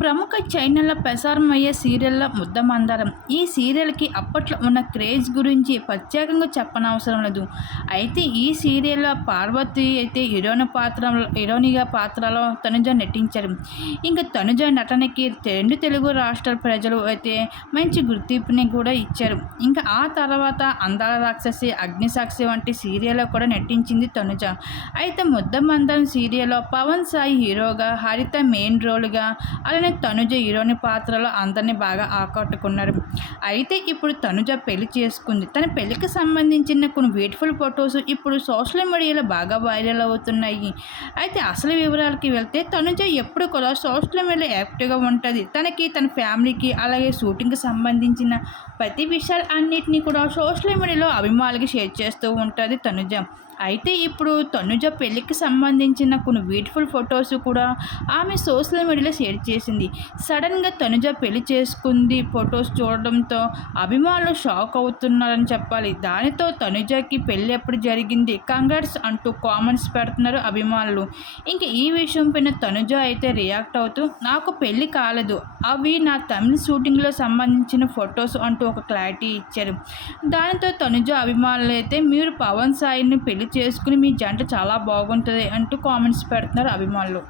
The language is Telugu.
ప్రముఖ ఛానల్లో ప్రసారమయ్యే సీరియల్లో ముద్ద మందారం ఈ సీరియల్కి అప్పట్లో ఉన్న క్రేజ్ గురించి ప్రత్యేకంగా చెప్పనవసరం లేదు. అయితే ఈ సీరియల్లో పార్వతి అయితే హీరోయిన్ పాత్ర హీరోనిగా పాత్రలో తనుజ నటించారు. ఇంకా తనుజ నటనకి రెండు తెలుగు రాష్ట్రాల ప్రజలు అయితే మంచి గుర్తింపుని కూడా ఇచ్చారు. ఇంకా ఆ తర్వాత అందాల రాక్షసి అగ్నిసాక్షి వంటి సీరియల్లో కూడా నటించింది తనుజ. అయితే ముద్దమందరం సీరియల్లో పవన్ సాయి హీరోగా హరిత మెయిన్ రోల్గా అలానే అలానే తనుజ హీరోని పాత్రలో అందరినీ బాగా ఆకట్టుకున్నారు. అయితే ఇప్పుడు తనుజ పెళ్ళి చేసుకుంది. తన పెళ్ళికి సంబంధించిన కొన్ని బ్యూటిఫుల్ ఫొటోస్ ఇప్పుడు సోషల్ మీడియాలో బాగా వైరల్ అవుతున్నాయి. అయితే అసలు వివరాలకి వెళ్తే తనుజ ఎప్పుడు కూడా సోషల్ మీడియాలో యాక్టివ్గా ఉంటుంది. తనకి తన ఫ్యామిలీకి అలాగే షూటింగ్కి సంబంధించిన ప్రతి విషయాలు అన్నిటినీ కూడా సోషల్ మీడియాలో అభిమానులకి షేర్ చేస్తూ ఉంటుంది తనుజ. అయితే ఇప్పుడు తనుజ పెళ్ళికి సంబంధించిన కొన్ని బ్యూటిఫుల్ ఫొటోస్ కూడా ఆమె సోషల్ మీడియాలో షేర్ చేసింది సడన్గా తనుజ పెళ్ళి చేసుకుంది. ఫొటోస్ చూడడంతో అభిమానులు షాక్ అవుతున్నారని చెప్పాలి. దానితో తనుజకి పెళ్ళి ఎప్పుడు జరిగింది? కంగ్రాట్స్ అంటూ కామెంట్స్ పెడుతున్నారు అభిమానులు. ఇంక ఈ విషయం పైన తనుజ అయితే రియాక్ట్ అవుతూ నాకు పెళ్ళి కాలేదు. అవి నా తమిళ షూటింగ్లో సంబంధించిన ఫొటోస్ అంటూ ఒక క్లారిటీ ఇచ్చారు. దానితో తనుజ అభిమానులు అయితే మీరు పవన్ సాయిని పెళ్ళి చేసుకుని మీ జంట చాలా బాగుంటుంది అంటూ కామెంట్స్ పెడుతున్నారు అభిమానులు.